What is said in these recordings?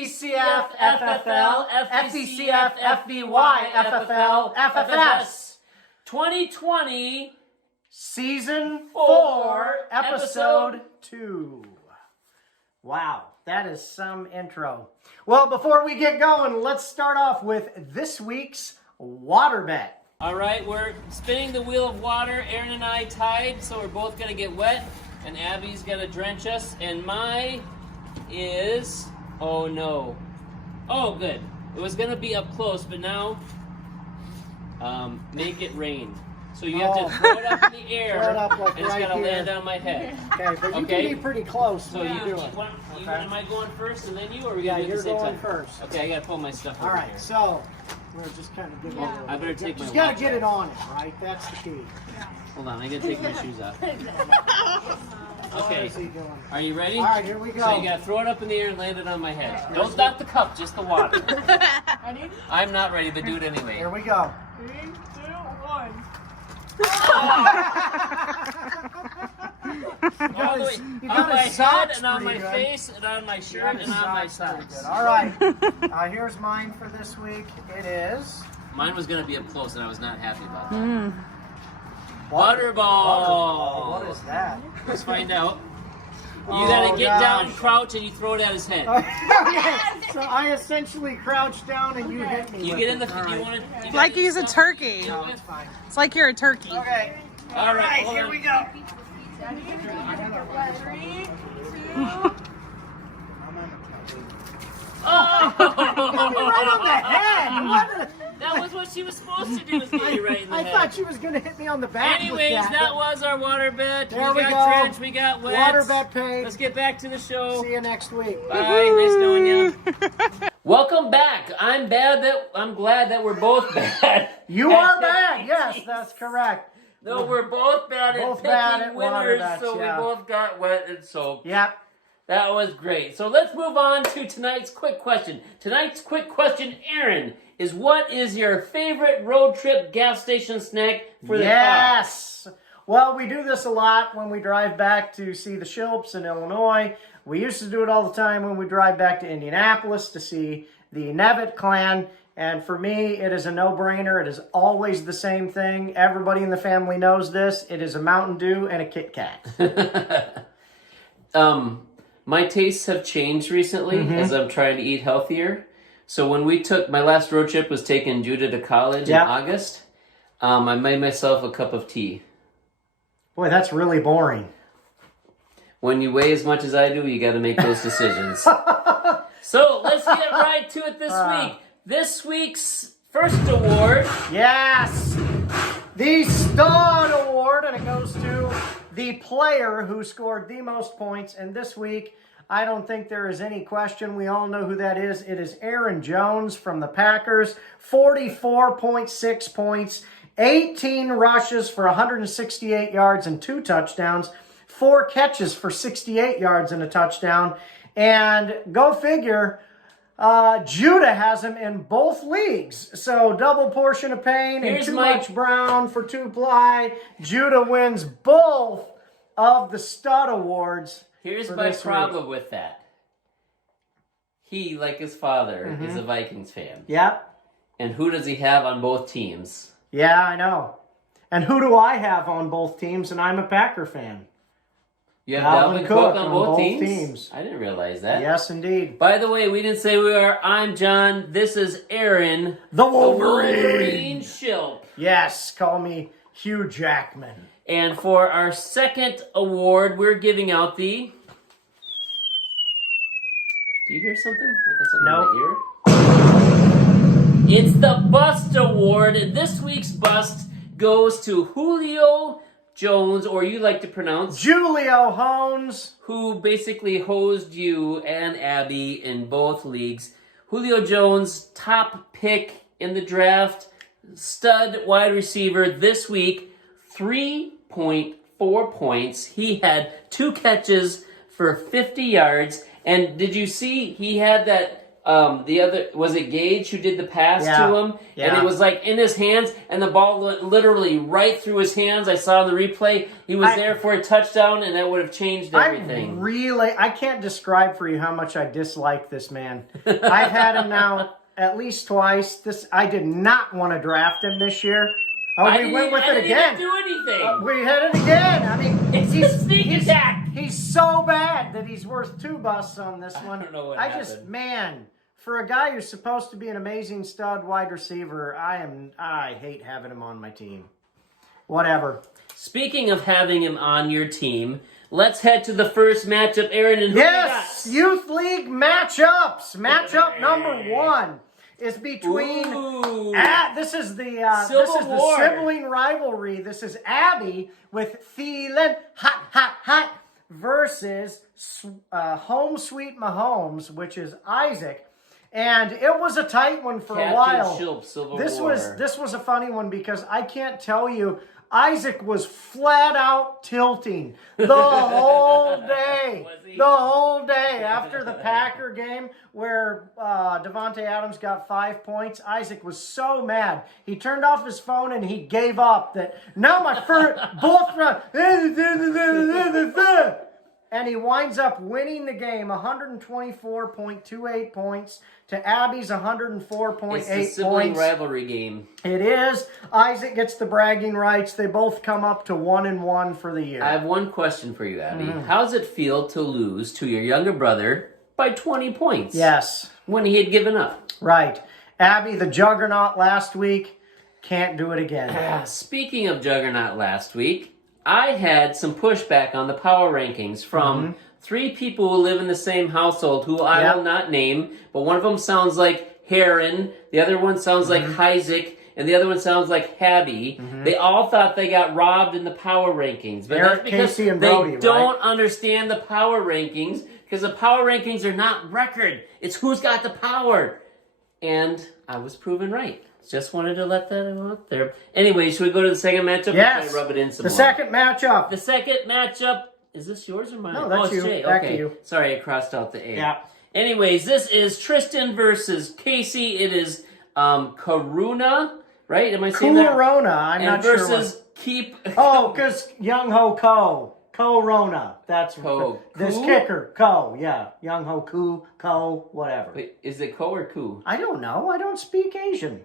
FVCFFFLFVCFFVYFFLFFS 2020 Season 4, Episode 2. Wow, that is some intro. Well, before we get going, let's start off with this week's water bet. All right, we're spinning the wheel of water. Aaron and I tied, so we're both going to get wet, and Abby's going to drench us. And my is, oh no. Oh, good. It was going to be up close, but now make it rain. So you have to throw it up in the air, Throw it up like and it's right got to here. land on my head. Okay, but you can be pretty close. So when you do it. am I going first and then you, or are we Yeah, going to do it at the you're same going time? first. Okay, I got to pull my stuff All over right, here. so we're just kind of giving I better take my Just got watch to get off. it on it, right? That's the key. Hold on, I got to take my shoes off. What Okay, is he doing? are you ready? All right, here we go. So you got to throw it up in the air and land it on my head. Don't knock the cup, just the water. Ready? I'm not ready, but do it anyway. Here we go. 3, 2, 1. All the way You on got my his head socks and on my pretty good. face and on my shirt and on my socks. All right, here's mine for this week. It is Mine was going to be up close and I was not happy about that. Water ball. What is that? Let's find out. You gotta get down, crouch, and you throw it at his head. So I essentially crouch down and you hit me. You with get in the. it. All You right. want to. Like he's a turkey. No, it's fine. It's like you're a turkey. Okay. All right, hold here on. we go. 3, 2. Oh! Right on the head. What? That was what she was supposed to do. Was get you right in the I head. thought she was going to hit me on the back. Anyways, with that was our water bet. There we got go. drenched, we got wet. Water bet paid. Let's get back to the show. See you next week. Bye. Nice knowing you. Welcome back. I'm glad that we're both bad. You are bad. Yes, that's correct. No, we're both bad at Both picking bad at water winners, bets, so yeah. we both got wet and soaked. Yep. That was great. So let's move on to tonight's quick question. Tonight's quick question, Aaron, is what is your favorite road trip gas station snack for the car? Yes. Well, we do this a lot when we drive back to see the Shilps in Illinois. We used to do it all the time when we drive back to Indianapolis to see the Nevitt clan. And for me, it is a no-brainer. It is always the same thing. Everybody in the family knows this. It is a Mountain Dew and a Kit Kat. My tastes have changed recently as I'm trying to eat healthier. So when my last road trip was taking Judah to college in August, I made myself a cup of tea. Boy, that's really boring. When you weigh as much as I do, you got to make those decisions. So let's get right to it this week. This week's first award. Yes! The Stud Award, and it goes to the player who scored the most points. And this week, I don't think there is any question. We all know who that is. It is Aaron Jones from the Packers. 44.6 points, 18 rushes for 168 yards and 2 touchdowns, 4 catches for 68 yards and a touchdown. And go figure, Judah has him in both leagues. So double portion of pain and too much brown for 2-ply. Judah wins both of the Stud Awards. Here's my problem with that. He, like his father, is a Vikings fan. Yep. And who does he have on both teams? Yeah, I know. And who do I have on both teams? And I'm a Packer fan. You have Dalvin Dalvin Cook Cook on both teams? I didn't realize that. Yes, indeed. By the way, we didn't say we are. I'm John. This is Aaron. The Wolverine. The Wolverine Shilp. Yes, call me Hugh Jackman. And for our second award, we're giving out the... Do you hear something? I got something in my ear. It's the Bust Award. And this week's bust goes to Julio Jones, or you like to pronounce... Julio Jones. Who basically hosed you and Abby in both leagues. Julio Jones, top pick in the draft, stud wide receiver this week, 3.4 points. He had 2 catches for 50 yards. And did you see he had that the other, was it Gage who did the pass Yeah. to him? Yeah. And it was like in his hands, and the ball went literally right through his hands. I saw the replay. He was there for a touchdown, and that would have changed everything. I can't describe for you how much I dislike this man. I've had him now at least twice. I did not want to draft him this year. Oh, we went with it again. I didn't even do anything. We hit it again. I mean, It's a sneak attack. He's so bad that he's worth 2 busts on this one. I don't know what happened. Man, for a guy who's supposed to be an amazing stud wide receiver, I hate having him on my team. Whatever. Speaking of having him on your team, let's head to the first matchup, Aaron. And who Yes, Youth League matchups. Matchup number 1 is between. This is the sibling rivalry. This is Abby with Thielen hot versus Home Sweet Mahomes, which is Isaac. And it was a tight one for a while. This was a funny one because I can't tell you. Isaac was flat out tilting the whole day. The whole day after the Packer game where Devontae Adams got 5 points. Isaac was so mad. He turned off his phone and he gave up that now my first both run. And he winds up winning the game 124.28 points to Abby's 104.8 points. It's the sibling rivalry game. It is. Isaac gets the bragging rights. They both come up to 1-1 for the year. I have one question for you, Abby. How does it feel to lose to your younger brother by 20 points? Yes. When he had given up. Right. Abby, the juggernaut last week, can't do it again. Speaking of juggernaut last week, I had some pushback on the power rankings from 3 people who live in the same household who I will not name, but one of them sounds like Heron, the other one sounds like Isaac, and the other one sounds like Habby. They all thought they got robbed in the power rankings. But Eric, that's because Casey, and Brody, they don't understand the power rankings, because the power rankings are not record. It's who's got the power. And I was proven right. Just wanted to let that out there. Anyway, should we go to the second matchup? Yes. Rub it in some more. Second matchup. The second matchup. Is this yours or mine? No, that's you. Jay. Back Okay. to you. Sorry, I crossed out the A. Yeah. Anyways, this is Tristan versus Casey. It is Karuna, right? Am I saying that? Corona. I'm not sure. Versus Keep. Oh, because Young Ho Ko. Corona. That's this kicker. Ko. Yeah. Young Ho Ko. Whatever. Wait, is it Ko or Ku? I don't know. I don't speak Asian.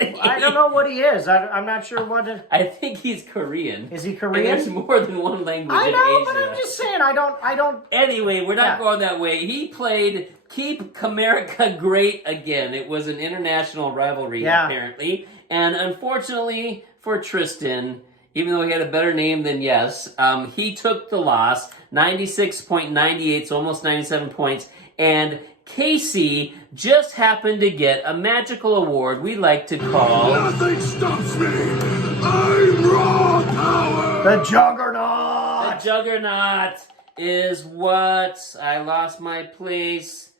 I don't know what he is. I'm not sure what it... I think he's Korean. Is he And Korean? there's more than one language I in know, Asia. but I'm just saying, I don't... Anyway, we're not going that way. He played Keep Comerica Great again. It was an international rivalry, apparently. And unfortunately for Tristan, even though he had a better name than he took the loss, 96.98, so almost 97 points. And Casey just happened to get a magical award we like to call... Nothing stops me! I'm raw power! The Juggernaut! The Juggernaut is what? I lost my place.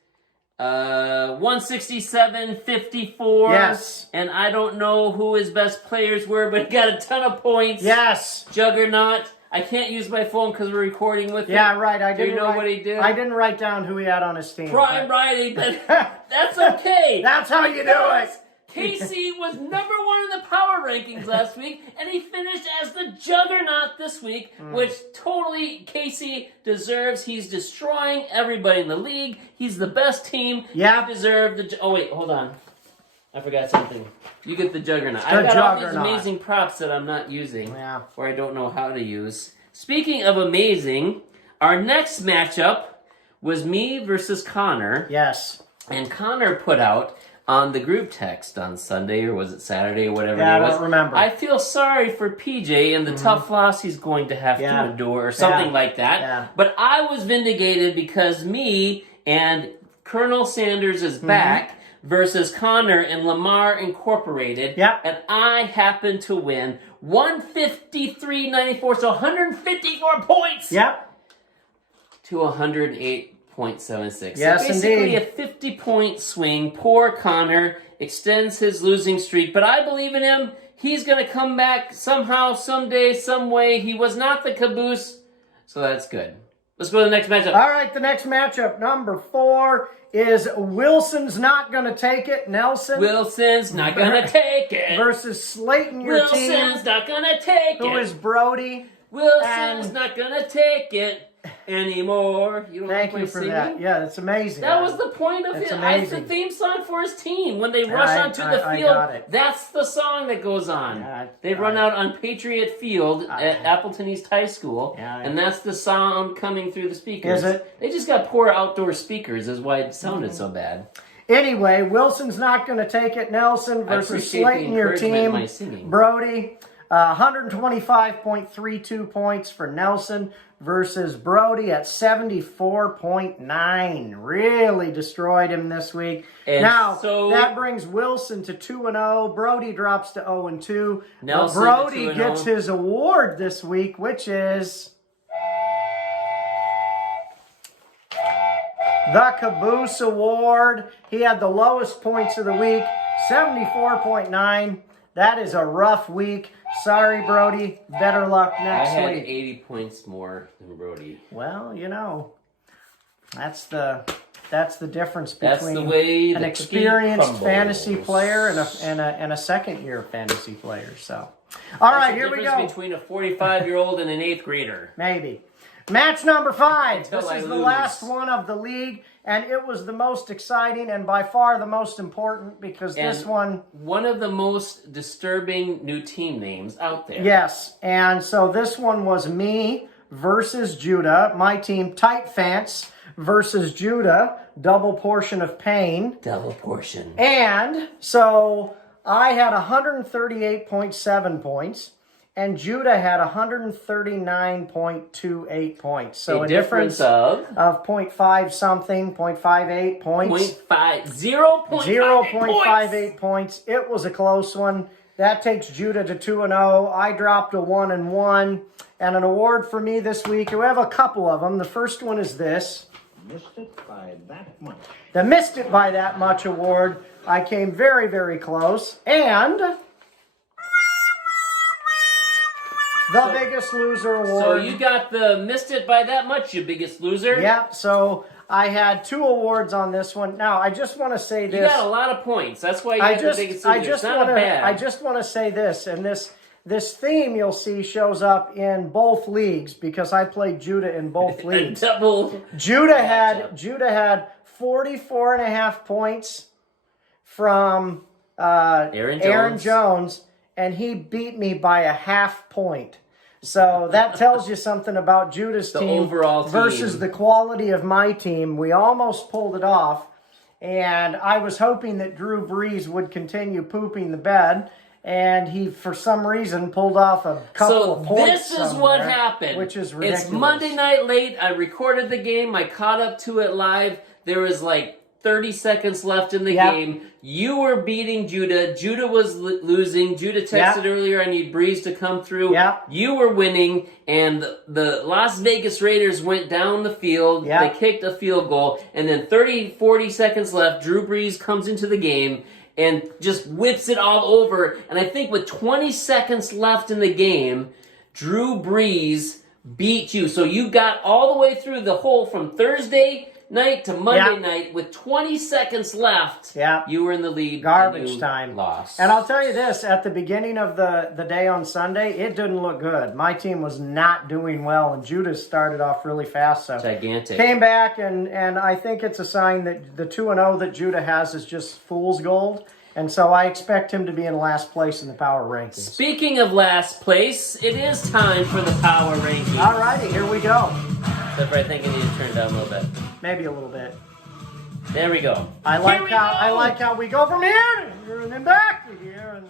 167.54. Yes. And I don't know who his best players were, but he got a ton of points. Yes. Juggernaut. I can't use my phone because we're recording with him. Yeah, right. Do you know what he did? I didn't write down who he had on his team. Prime Riding, but that's okay. That's how you do it. Casey was number 1 in the power rankings last week, and he finished as the Juggernaut this week, which totally Casey deserves. He's destroying everybody in the league. He's the best team. Yeah. He deserved the... Oh, wait, hold on. I forgot something. You get the Juggernaut. I got all these amazing props that I'm not using, or I don't know how to use. Speaking of amazing, our next matchup was me versus Connor. Yes. And Connor put out on the group text on Sunday, or was it Saturday, or whatever it was. I don't remember. I feel sorry for PJ and the tough loss he's going to have to endure, or something like that. Yeah. But I was vindicated because me and Colonel Sanders is back versus Connor and Lamar Incorporated. Yep. And I happened to win 153.94, so 154 points. Yep. To 108.76. Yes, so basically indeed. a 50-point swing. Poor Connor extends his losing streak, but I believe in him. He's going to come back somehow, someday, some way. He was not the caboose, so that's good. Let's go to the next matchup. All right, the next matchup, number 4, is Wilson's not going to take it. Nelson. Wilson's not going to take it. Versus Slayton, your team. Wilson's not going to take it. Who is Brody. Wilson's not going to take it anymore. You don't Thank like you my for singing? that. Yeah, that's amazing. That was the point of It's it. amazing. It's the theme song for his team. When they rush onto the I field, got it. that's the song that goes on. Yeah, they run out on Patriot Field at Appleton East High School, and that's the sound coming through the speakers. Is it? They just got poor outdoor speakers, is why it sounded so bad. Anyway, Wilson's not going to take it. Nelson versus Slayton, your team. Brody, 125.32 points for Nelson versus Brody at 74.9. Really destroyed him this week. And now, so, that brings Wilson to 2-0. Brody drops to 0-2. Nelson Brody to 2-0. gets his award this week, which is the Caboose Award. He had the lowest points of the week, 74.9. That is a rough week. Sorry, Brody. Better luck next week. I had 80 points more than Brody. Well, you know, that's the difference That's between the way an the experienced cookie fantasy crumbles. player and a second-year fantasy player. So, all right, here we go. Between a 45-year-old and an 8th grader. Maybe. Match number 5. Until This I is the lose. last one of the league, and it was the most exciting and by far the most important because this one... One of the most disturbing new team names out there. Yes, and so this one was me versus Judah. My team, Tight Fence, versus Judah, Double Portion of Pain. Double portion. And so I had 138.7 points. And Judah had 139.28 points. So a difference of 0.5 something, 0.58 points. 0.58 points. It was a close one. That takes Judah to 2-0. I dropped a 1-1. And an award for me this week. We have a couple of them. The first one is this. Missed it by that much. The Missed It By That Much award. I came very, very close. And the Biggest Loser award. So you got the Missed It By That Much, you biggest loser. Yeah, so I had 2 awards on this one. Now, I just want to say this. You got a lot of points. That's why you got the biggest loser. It's not bad. I just want to say this, and this theme you'll see shows up in both leagues because I played Judah in both leagues. Double. Judah had 44.5 points from Aaron Jones, and he beat me by a half point. So that tells you something about Judah's The team overall team. versus the quality of my team. We almost pulled it off, and I was hoping that Drew Brees would continue pooping the bed, and he, for some reason, pulled off a couple of points. So this is what happened. Which is ridiculous. It's Monday night late. I recorded the game. I caught up to it live. There was like 30 seconds left in the game. You were beating Judah. Judah was losing. Judah texted earlier, I need Breeze to come through. You were winning, and the Las Vegas Raiders went down the field. They kicked a field goal, and then 40 seconds left, Drew Brees comes into the game and just whips it all over. And I think with 20 seconds left in the game, Drew Brees beat you. So you got all the way through the whole from Thursday night to Monday night with 20 seconds left. You were in the lead. Garbage time. Lost. And I'll tell you this, at the beginning of the day on Sunday, it didn't look good. My team was not doing well, and Judah started off really fast. So gigantic. Came back, and I think it's a sign that the 2-0 that Judah has is just fool's gold. And so I expect him to be in last place in the power rankings. Speaking of last place, it is time for the power rankings. All righty, here we go. Except for I think I need to turn it down a little bit. Maybe a little bit. There we go. I like how we go from here and then back to here. And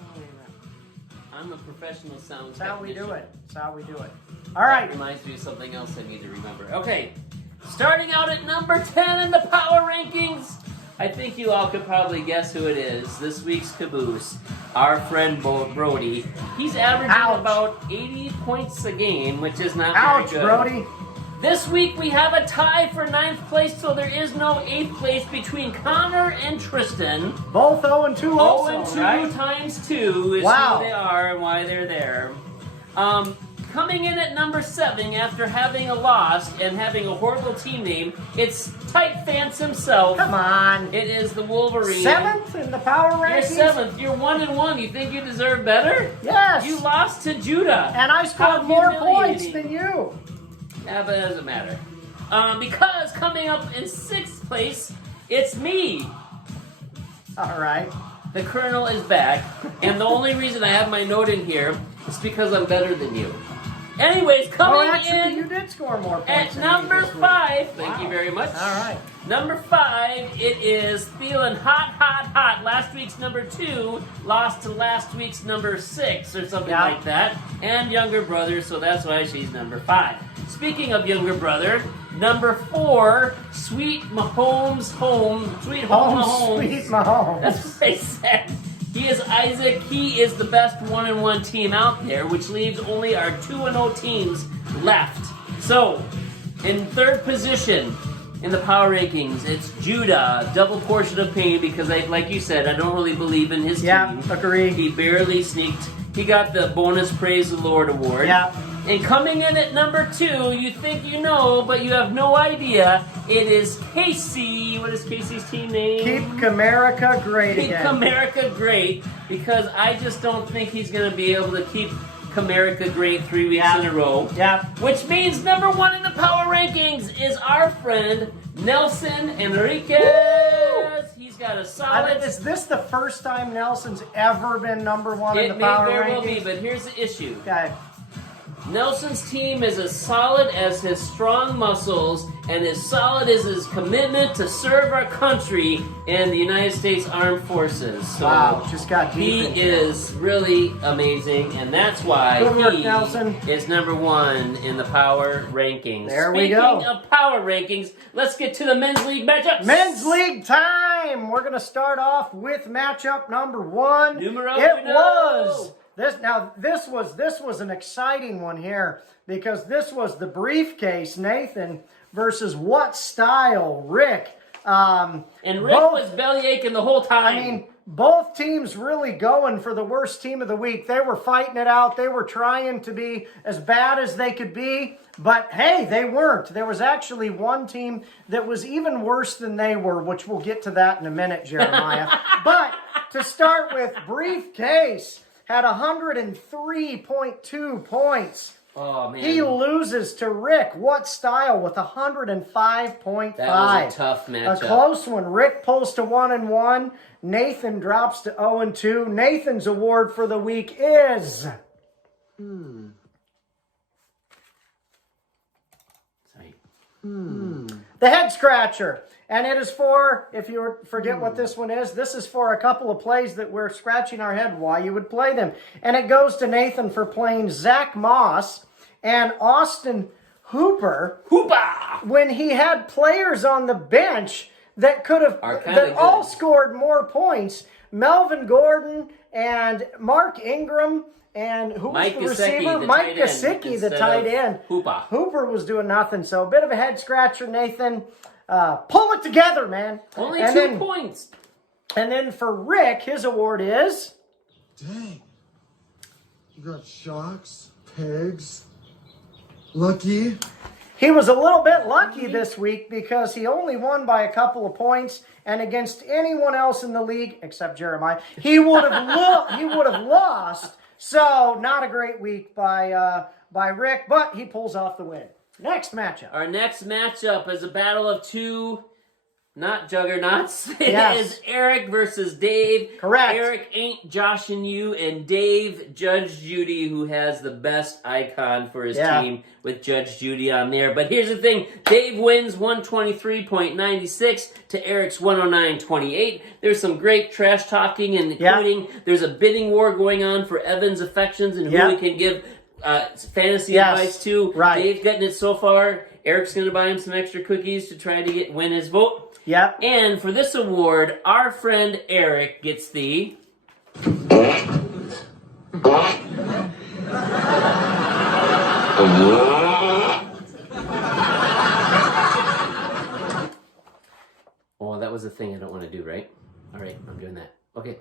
I'm a professional sound That's how we technician. do it. That's how we do it. All right. That reminds me of something else I need to remember. Okay, starting out at number 10 in the power rankings. I think you all could probably guess who it is. This week's caboose, our friend Brody. He's averaging about 80 points a game, which is not very good. Brody. This week we have a tie for 9th place, so there is no 8th place between Connor and Tristan. Both 0-2 also, 0-2 times 2 is who they are and why they're there. coming in at number 7 after having a loss and having a horrible team name, it's Tight Fans himself. Come on. It is the Wolverine. 7th in the power rankings? You're 7th. You're 1-1. You think you deserve better? Yes. You lost to Judah. And I How scored more points humiliating. than you. Yeah, but it doesn't matter. Because coming up in 6th place, it's me. All right. The Colonel is back, and the only reason I have my note in here is because I'm better than you. Anyways, coming actually, in you did score more points at than number me this week. 5, thank Wow. you very much. All right. Number 5, it is feeling hot, hot, hot. Last week's number 2 lost to last week's number 6 or something Yeah. like that. And younger brother, so that's why she's number 5. Speaking of younger brother, number 4, Sweet Mahomes Home. Sweet Home Mahomes. Sweet Mahomes. That's what I said. He is Isaac. He is the best 1-1 team out there, which leaves only our 2-0 teams left. So, in 3rd position in the power rankings, it's Judah. Double portion of pain because, like you said, I don't really believe in his team. Agree. He barely sneaked. He got the bonus Praise the Lord award. Yeah. And coming in at number 2, you think you know, but you have no idea. It is Casey. What is Casey's team name? Keep America great Keep again. America great, because I just don't think he's going to be able to keep America great 3 weeks in a row. Yeah. Which means number 1 in the power rankings is our friend Nelson Enriquez. Woo! He's got a solid. Is this the first time Nelson's ever been number 1 in It the may power very well rankings? be, but here's the issue. Okay. Nelson's team is as solid as his strong muscles and as solid as his commitment to serve our country in the United States Armed Forces. So Wow, just got deep he in here. is really amazing, and that's why Good work, he Nelson. is number 1 in the power rankings. There we go. Speaking of power rankings, let's get to the men's league matchups. Men's league time. We're going to start off with matchup number 1. Numero It uno. was this was an exciting one here because this was the briefcase Nathan versus What Style Rick. And Rick was belly aching the whole time. I mean, both teams really going for the worst team of the week. They were fighting it out. They were trying to be as bad as they could be. But, hey, they weren't. There was actually one team that was even worse than they were, which we'll get to that in a minute, Jeremiah. But to start with, Briefcase had 103.2 points. Oh, man. He loses to Rick, What Style, with 105.5. That was a tough matchup. A close one. Rick pulls to 1-1. Nathan drops to 0-2. Nathan's award for the week is... Sorry. The Head Scratcher. And it is for, if you forget what this one is, this is for a couple of plays that we're scratching our head why you would play them. And it goes to Nathan for playing Zach Moss and Austin Hooper. Hoopa! When he had players on the bench that could have, Are kinda that good. all scored more points. Melvin Gordon and Mark Ingram and who was Mike the Gesicki, receiver? the Mike tight end, Gesicki, the instead tight of end. Hoopa. Hooper was doing nothing. So a bit of a head scratcher, Nathan. Pull it together, man. Only And 2 then- points. And then for Rick, his award is... Dang. You got sharks, pigs, lucky. He was a little bit lucky this week because he only won by a couple of points, and against anyone else in the league except Jeremiah, he would have lost. So not a great week by Rick, but he pulls off the win. Next matchup. Our next matchup is a battle of 2, not juggernauts. It Yes. is Eric versus Dave. Correct. Eric ain't joshing you, and Dave, Judge Judy, who has the best icon for his team with Judge Judy on there. But here's the thing. Dave wins 123.96 to Eric's 109.28. There's some great trash talking and including there's a bidding war going on for Evan's affections and who we can give fantasy advice to. Right. Dave's getting it so far. Eric's going to buy him some extra cookies to try to win his vote. Yep. And for this award, our friend Eric gets the... Oh, that was a thing I don't want to do, right? All right, I'm doing that. Okay.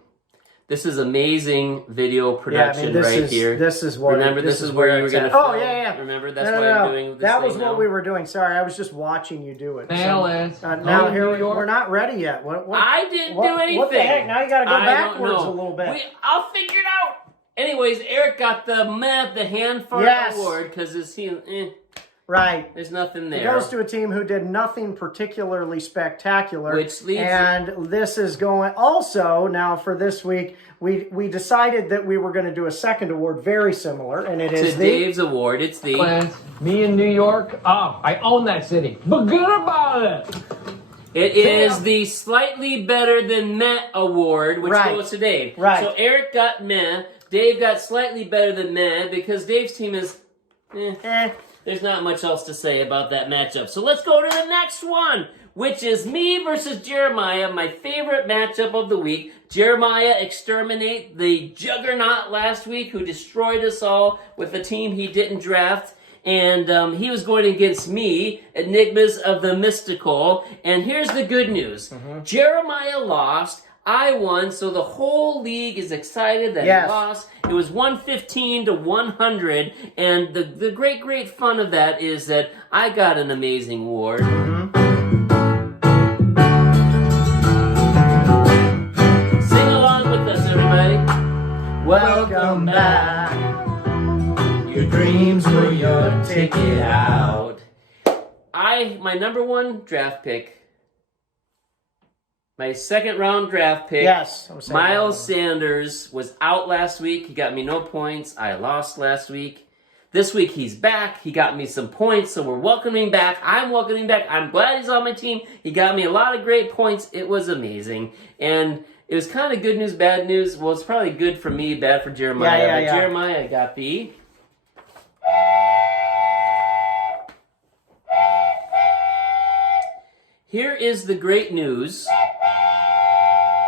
This is amazing video production here. This is what. Remember, this is where you were going to film. Oh, yeah. Remember, that's why I'm doing this That was thing what now? we were doing. Sorry, I was just watching you do it. Now here we're not ready yet. What, I didn't do anything. What the heck? Now you got to go backwards a little bit. I'll figure it out. Anyways, Eric got the hand fart award because his team. Right. There's nothing there. It goes to a team who did nothing particularly spectacular. Which leads... And this is going... Also, now for this week, we decided that we were going to do a second award very similar, and it is Dave's award. It's the... Me in New York? Oh, I own that city. But good about it. It is the Slightly Better Than Meh award, which goes to Dave. Right. So Eric got meh. Dave got slightly better than meh because Dave's team is... There's not much else to say about that matchup. So let's go to the next one, which is me versus Jeremiah, my favorite matchup of the week. Jeremiah exterminate the juggernaut last week who destroyed us all with a team he didn't draft. And he was going against me, Enigmas of the Mystical. And here's the good news. Jeremiah lost. I won, so the whole league is excited that he lost. It was 115 to 100, and the great fun of that is that I got an amazing award. Sing along with us, everybody. Welcome back. Your dreams were your ticket out. My number one draft pick. My second round draft pick, Miles Sanders, was out last week. He got me no points. I lost last week. This week he's back. He got me some points, so we're welcoming back. I'm welcoming back. I'm glad he's on my team. He got me a lot of great points. It was amazing. And it was kind of good news, bad news. Well, it's probably good for me, bad for Jeremiah. Jeremiah got the... Here is the great news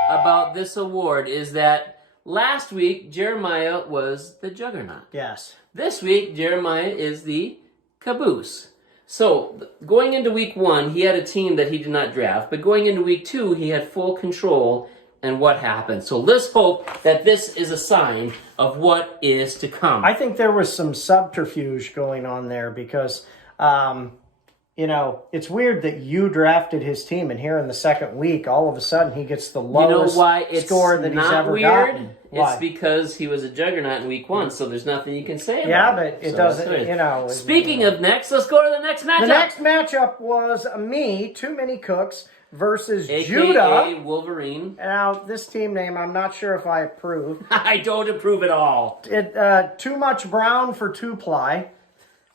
about this award is that last week, Jeremiah was the juggernaut. Yes. This week, Jeremiah is the caboose. So, going into week 1, he had a team that he did not draft, but going into week 2, he had full control and what happened. So let's hope that this is a sign of what is to come. I think there was some subterfuge going on there because... you know, it's weird that you drafted his team, and here in the second week, all of a sudden, he gets the lowest score that he's ever gotten. It's because he was a juggernaut in week 1, so there's nothing you can say about it. Yeah, but it doesn't, you know. Speaking of next, let's go to the next matchup. The next matchup was me, Too Many Cooks, versus AKA Judah. Wolverine. Now, this team name, I'm not sure if I approve. I don't approve at all. Too much brown for two-ply.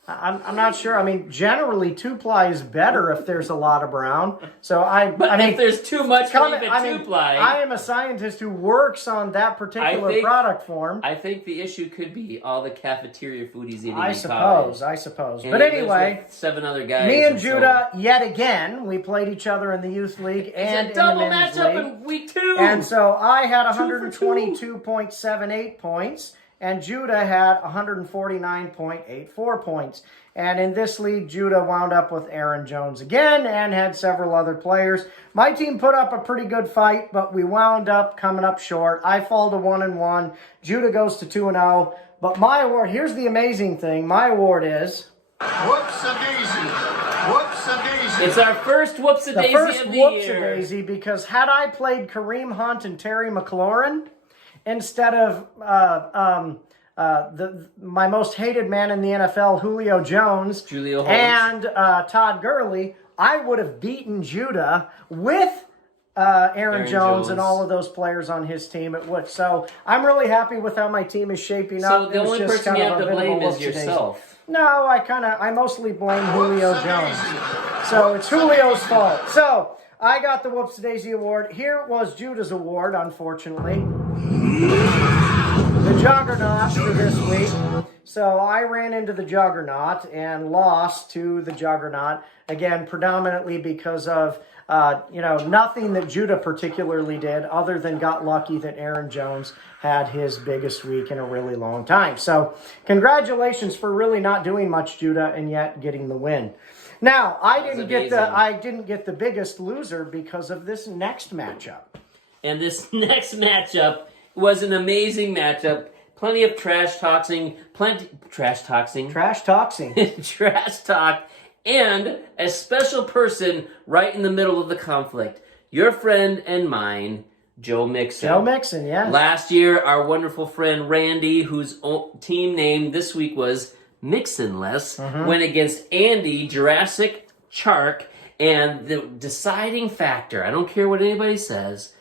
I'm not sure. I mean, generally, two-ply is better if there's a lot of brown. So I mean, if there's too much, two-ply. I am a scientist who works on that particular product form. I think the issue could be all the cafeteria food he's eating. I suppose. And but anyway, 7 other guys. Me and Judah, yet again, we played each other in the youth league and in the men's league. Double matchup in week 2. And so I had 122.78 points. And Judah had 149.84 points. And in this league, Judah wound up with Aaron Jones again and had several other players. My team put up a pretty good fight, but we wound up coming up short. I fall to 1-1. Judah goes to 2-0. But my award, here's the amazing thing. My award is... Whoops-a-daisy. Whoops-a-daisy. It's our first whoops-a-daisy of the year. The first whoops-a-daisy, because had I played Kareem Hunt and Terry McLaurin... instead of my most hated man in the NFL, Julio Jones, and Todd Gurley, I would have beaten Judah with Aaron Jones and all of those players on his team. It would. So I'm really happy with how my team is shaping up. So the only person you have to blame is yourself. No, I mostly blame Julio Jones. So it's Julio's fault. So I got the Whoops-a-Daisy Award. Here was Judah's award, unfortunately. The Juggernaut for this week. So I ran into the Juggernaut and lost to the Juggernaut. Again, predominantly because of, nothing that Judah particularly did other than got lucky that Aaron Jones had his biggest week in a really long time. So congratulations for really not doing much, Judah, and yet getting the win. Now, I didn't get the biggest loser because of this next matchup. And this next matchup was an amazing matchup. Plenty of trash talk, and a special person right in the middle of the conflict. Your friend and mine, Joe Mixon. Joe Mixon, yeah. Last year, our wonderful friend Randy, whose team name this week was Mixonless, went against Andy, Jurassic Chark, and the deciding factor, I don't care what anybody says,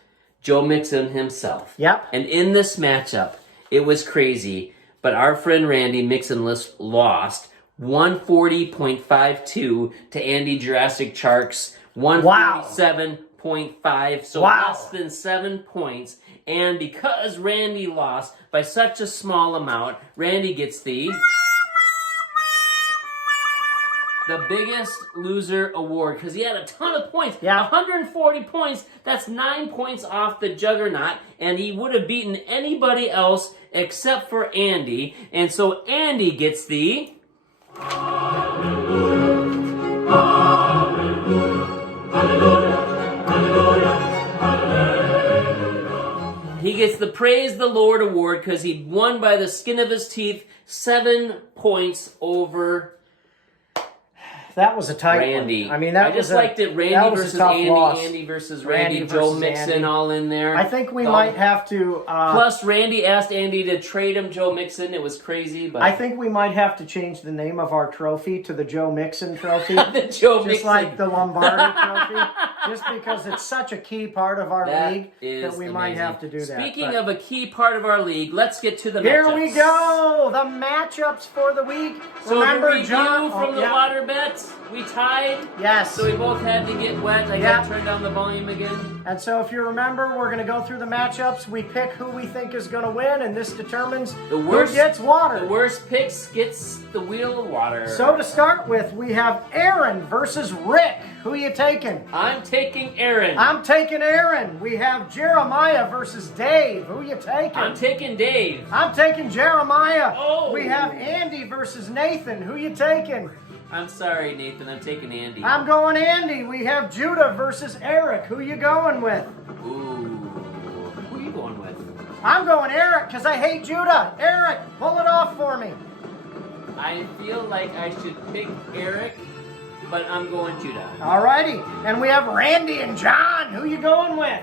Joe Mixon himself. Yep. And in this matchup, it was crazy, but our friend Randy, Mixonless, lost 140.52 to Andy Jurassic Chark's 147.5, so less than 7 points. And because Randy lost by such a small amount, Randy gets the biggest loser award because he had a ton of points. Yeah. 140 points. That's 9 points off the juggernaut, and he would have beaten anybody else except for Andy. And so Andy gets the He gets the Praise the Lord award because he won by the skin of his teeth, 7 points over That was a tight Randy. one. I mean, I just liked it. Randy versus Andy, loss. Andy versus Randy, Randy Joe versus Mixon Andy. all in there. I think we might have to... Plus, Randy asked Andy to trade him Joe Mixon. It was crazy, but... I think we might have to change the name of our trophy to the Joe Mixon trophy. the Joe just Mixon. like the Lombardi trophy. Just because it's such a key part of our league that we might have to do that. Speaking of a key part of our league, let's get to the Here matchups. we go! The matchups for the week. So remember, the review John, from the water bets, we tied. Yes. So we both had to get wet. I got to turn down the volume again. And so if you remember, we're going to go through the matchups. We pick who we think is going to win, and this determines who gets water. The worst picks gets the wheel of water. So to start with, we have Aaron versus Rick. Who you taking? I'm taking Aaron. I'm taking Aaron. We have Jeremiah versus Dave. Who you taking? I'm taking Dave. I'm taking Jeremiah. Oh. We have Andy versus Nathan. Who you taking? I'm sorry, Nathan. I'm taking Andy. I'm going Andy. We have Judah versus Eric. Who you going with? Ooh. Who are you going with? I'm going Eric because I hate Judah. Eric, pull it off for me. I feel like I should pick Eric, but I'm going Judah. Alrighty. And we have Randy and John. Who you going with?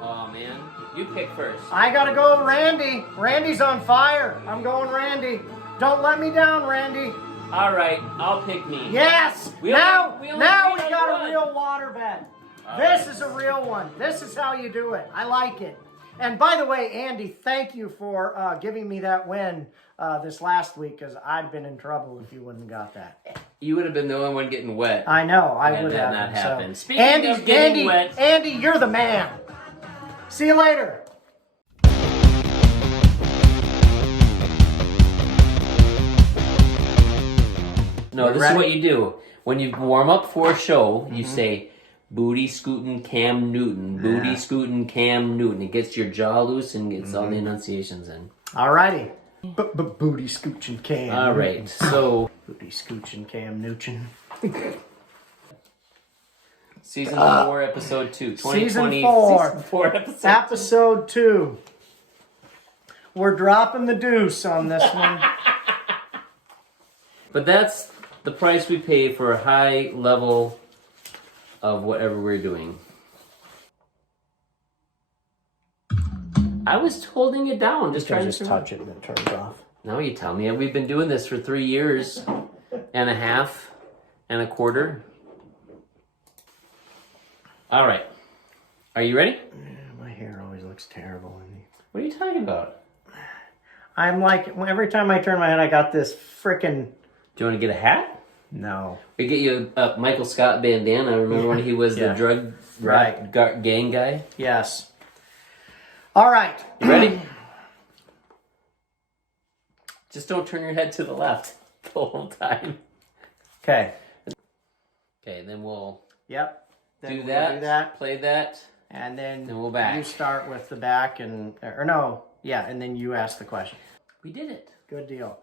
Oh, man. You pick first. I got to go Randy. Randy's on fire. I'm going Randy. Don't let me down, Randy. All right. I'll pick me. Yes. We now only we got got one. a real water bet. This is a real one. This is how you do it. I like it. And by the way, Andy, thank you for giving me that win this last week because I'd been in trouble if you wouldn't have got that. You would have been the only one getting wet. I know. I Had would that have. not So. happened. Speaking of getting wet. Andy, you're the man. See you later. No, this is what you do. When you warm up for a show, you say, booty scootin' Cam Newton. Booty scootin' Cam Newton. It gets your jaw loose and gets all the enunciations in. Alrighty. Booty scooching Cam. All right, so... Booty scooching Cam Newton. Season 4, Episode 2. 2020, Season 4. Season 4, Episode 2. Episode 2. We're dropping the deuce on this one. But that's the price we pay for a high level of whatever we're doing. I was holding it down, just trying to touch it and it turns off. Now you tell me. We've been doing this for 3 years and a half and a quarter. All right. Are you ready? My hair always looks terrible. What are you talking about? I'm like, every time I turn my head, I got this frickin'... Do you want to get a hat? No. We get you a Michael Scott bandana. Remember when he was the drug gang guy? Yes. All right. You ready? Just don't turn your head to the left the whole time. Okay. Okay, then we'll Then do that, play that, and then we'll back. You start with the back and... Or no. Yeah, and then you ask the question. We did it. Good deal.